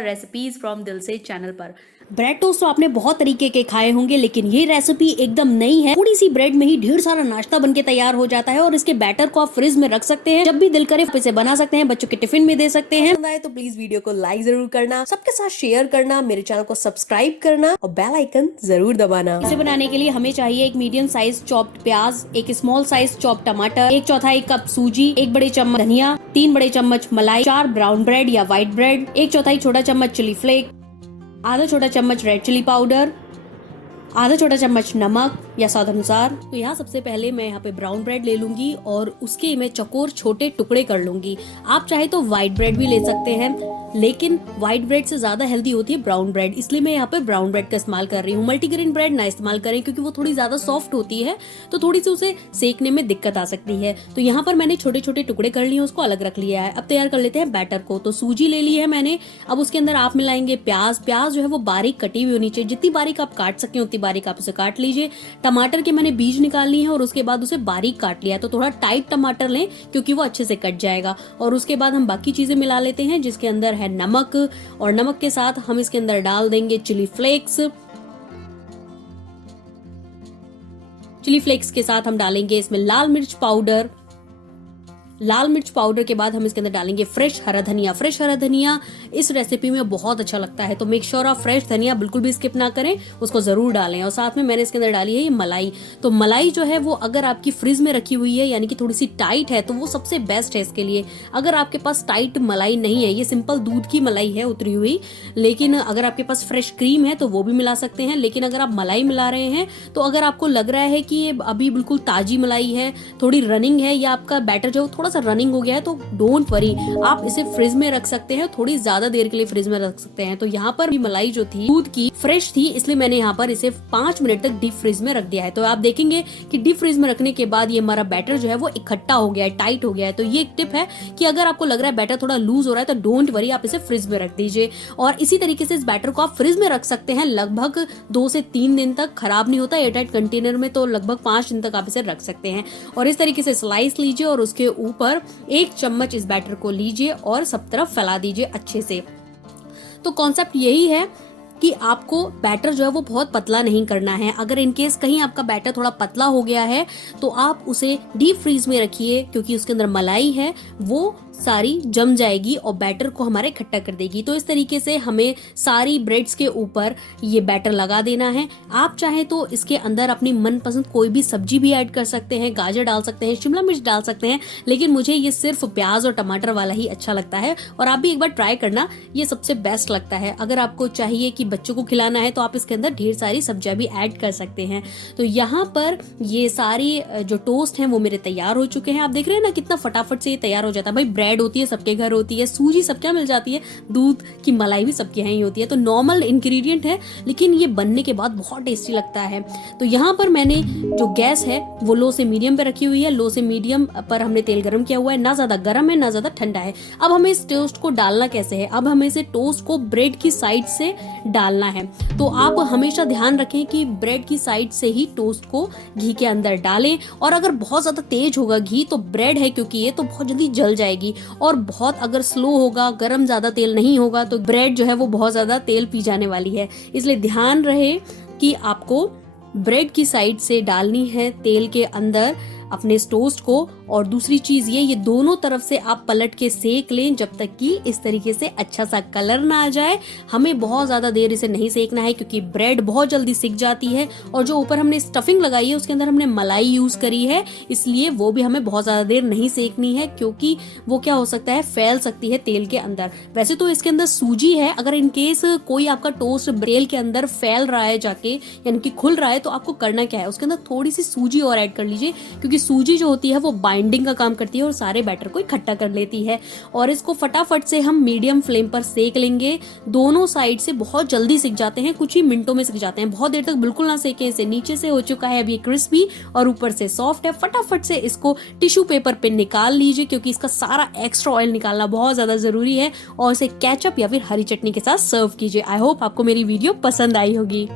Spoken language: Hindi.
नमस्कार रेसिपीज फ्रॉम दिल से चैनल पर। ब्रेड टोस्ट तो आपने बहुत तरीके के खाए होंगे, लेकिन ये रेसिपी एकदम नई है। थोड़ी सी ब्रेड में ही ढेर सारा नाश्ता बनके तैयार हो जाता है और इसके बैटर को आप फ्रिज में रख सकते हैं। जब भी दिल करे इसे बना सकते हैं, बच्चों के टिफिन में दे सकते हैं। तो प्लीज वीडियो को लाइक जरूर करना, सबके साथ शेयर करना, मेरे चैनल को सब्सक्राइब करना और बेल आइकन जरूर दबाना। इसे बनाने के लिए हमें चाहिए एक मीडियम साइज चॉप्ड प्याज, एक स्मॉल साइज चॉप्ड टमाटर, 1/4 कप सूजी, 1 बड़े चम्मच धनिया, 3 बड़े चम्मच मलाई, 4 ब्राउन ब्रेड या व्हाइट ब्रेड, 1/4 छोटा चम्मच चिली फ्लेक, आधा छोटा चम्मच रेड चिली पाउडर, आधा छोटा चम्मच नमक या स्वाद अनुसार। तो यहाँ सबसे पहले मैं यहाँ पे ब्राउन ब्रेड ले लूंगी और उसके मैं चकोर छोटे टुकड़े कर लूंगी। आप चाहे तो व्हाइट ब्रेड भी ले सकते हैं, लेकिन व्हाइट ब्रेड से ज्यादा हेल्दी होती है ब्राउन ब्रेड, इसलिए मैं यहाँ पे ब्राउन ब्रेड का इस्तेमाल कर रही हूँ। मल्टीग्रेन ब्रेड ना इस्तेमाल करें क्योंकि वो थोड़ी ज्यादा सॉफ्ट होती है, तो थोड़ी सी उसे सेकने में दिक्कत आ सकती है। तो यहाँ पर मैंने छोटे छोटे टुकड़े कर लिए, उसको अलग रख लिया है। अब तैयार कर लेते हैं बैटर को। तो सूजी ले ली है मैंने। अब उसके अंदर आप मिलाएंगे प्याज। प्याज जो है वो बारीक कटी हुई होनी चाहिए, जितनी बारीक आप काट सकें उतनी बारीक आप उसे काट लीजिए। टमाटर के मैंने बीज निकाल ली है और उसके बाद उसे बारीक काट लिया है। तो थोड़ा टाइट टमाटर लें क्योंकि वो अच्छे से कट जाएगा। और उसके बाद हम बाकी चीजें मिला लेते हैं, जिसके अंदर है नमक, और नमक के साथ हम इसके अंदर डाल देंगे चिली फ्लेक्स। चिली फ्लेक्स के साथ हम डालेंगे इसमें लाल मिर्च पाउडर। लाल मिर्च पाउडर के बाद हम इसके अंदर डालेंगे फ्रेश हरा धनिया। फ्रेश हरा धनिया इस रेसिपी में बहुत अच्छा लगता है, तो मेक श्योर आप फ्रेश धनिया बिल्कुल भी स्किप ना करें, उसको जरूर डालें। और साथ में मैंने इसके अंदर डाली है ये मलाई। तो मलाई जो है वो अगर आपकी फ्रिज में रखी हुई है, यानी कि थोड़ी सी टाइट है, तो वो सबसे बेस्ट है इसके लिए। अगर आपके पास टाइट मलाई नहीं है, ये सिंपल दूध की मलाई है उतरी हुई, लेकिन अगर आपके पास फ्रेश क्रीम है तो वो भी मिला सकते हैं। लेकिन अगर आप मलाई मिला रहे हैं, तो अगर आपको लग रहा है कि ये अभी बिल्कुल ताजी मलाई है, थोड़ी रनिंग है, या आपका बैटर जो थोड़ा सा रनिंग हो गया है, तो डोंट वरी, आप इसे फ्रिज में रख सकते हैं, थोड़ी ज्यादा देर के लिए फ्रिज में रख सकते हैं। तो यहाँ पर भी मलाई जो थी दूध की फ्रेश थी, इसलिए मैंने यहाँ पर इसे 5 मिनट तक डीप फ्रिज में रख दिया है। तो आप देखेंगे कि डीप फ्रिज में रखने के बाद ये हमारा बैटर जो है वो इकट्ठा हो गया है, टाइट हो गया है। तो ये एक टिप है कि अगर आपको लग रहा है बैटर थोड़ा लूज हो रहा है, तो डोंट वरी, आप इसे फ्रिज में रख दीजिए। और इसी तरीके से इस बैटर को आप फ्रिज में रख सकते हैं लगभग 2 से 3 दिन तक, खराब नहीं होता। एयरटाइट कंटेनर में तो लगभग 5 दिन तक आप इसे रख सकते हैं। और इस तरीके से स्लाइस लीजिए और उसके ऊपर 1 चम्मच इस बैटर को लीजिए और सब तरफ फैला दीजिए अच्छे से। तो कॉन्सेप्ट यही है कि आपको बैटर जो है वो बहुत पतला नहीं करना है। अगर इनकेस कहीं आपका बैटर थोड़ा पतला हो गया है, तो आप उसे डीप फ्रीज में रखिए, क्योंकि उसके अंदर मलाई है, वो सारी जम जाएगी और बैटर को हमारे इकट्ठा कर देगी। तो इस तरीके से हमें सारी ब्रेड्स के ऊपर ये बैटर लगा देना है। आप चाहे तो इसके अंदर अपनी मनपसंद कोई भी सब्जी भी ऐड कर सकते हैं, गाजर डाल सकते हैं, शिमला मिर्च डाल सकते हैं, लेकिन मुझे ये सिर्फ प्याज और टमाटर वाला ही अच्छा लगता है। और आप भी एक बार ट्राई करना, ये सबसे बेस्ट लगता है। अगर आपको चाहिए कि बच्चों को खिलाना है, तो आप इसके अंदर ढेर सारी सब्जियां भी ऐड कर सकते हैं। तो यहाँ पर ये सारी जो टोस्ट हैं वो मेरे तैयार हो चुके हैं। आप देख रहे हैं ना कितना फटाफट से ये तैयार हो जाता है। भाई ब्रेड होती है, सबके घर होती है, सूजी सबके यहाँ मिल जाती है, दूध की मलाई भी सबके यहाँ ही होती है। तो नॉर्मल इंग्रेडिएंट है, लेकिन ये बनने के बाद बहुत टेस्टी लगता है। तो यहाँ पर मैंने जो गैस है वो लो से मीडियम पे रखी हुई है। लो से मीडियम पर हमने तेल गर्म किया हुआ है, ना ज्यादा गर्म है ना ज्यादा ठंडा है। अब हमें इस टोस्ट को डालना कैसे है, अब हमें इसे टोस्ट को ब्रेड की साइड से डालना है। तो आप हमेशा ध्यान रखें कि ब्रेड की साइड से ही टोस्ट को घी के अंदर डालें। और अगर बहुत ज्यादा तेज होगा घी, तो ब्रेड है क्योंकि ये तो बहुत जल्दी जल जाएगी। और बहुत अगर स्लो होगा, गरम ज्यादा तेल नहीं होगा, तो ब्रेड जो है वो बहुत ज्यादा तेल पी जाने वाली है। इसलिए ध्यान रहे कि आपको ब्रेड की साइड से डालनी है तेल के अंदर अपने टोस्ट को। और दूसरी चीज ये दोनों तरफ से आप पलट के सेक लें जब तक कि इस तरीके से अच्छा सा कलर ना आ जाए। हमें बहुत ज्यादा देर इसे नहीं सेकना है, क्योंकि ब्रेड बहुत जल्दी सिक जाती है। और जो ऊपर हमने स्टफिंग लगाई है उसके अंदर हमने मलाई यूज करी है, इसलिए वो भी हमें बहुत ज्यादा देर नहीं सेकनी है, क्योंकि वो क्या हो सकता है, फैल सकती है तेल के अंदर। वैसे तो इसके अंदर सूजी है, अगर इनकेस कोई आपका टोस्ट तेल के अंदर फैल रहा है जाके, यानी कि खुल रहा है, तो आपको करना क्या है, उसके अंदर थोड़ी सी सूजी और ऐड कर लीजिए, क्योंकि सूजी जो होती है वो बाइंडिंग का काम करती है और सारे बैटर को इकट्ठा कर लेती है। और इसको फटाफट से हम मीडियम फ्लेम पर सेक लेंगे। दोनों साइड से बहुत जल्दी सिक जाते हैं, कुछ ही मिनटों में सिक जाते हैं। बहुत देर तक बिल्कुल ना सेकें इसे। नीचे से हो चुका है अब ये क्रिस्पी और ऊपर से सॉफ्ट है। फटाफट से इसको टिश्यू पेपर पे निकाल लीजिए, क्योंकि इसका सारा एक्स्ट्रा ऑयल निकालना बहुत ज्यादा जरूरी है। और इसे केचप या फिर हरी चटनी के साथ सर्व कीजिए। आई होप आपको मेरी वीडियो पसंद आई होगी।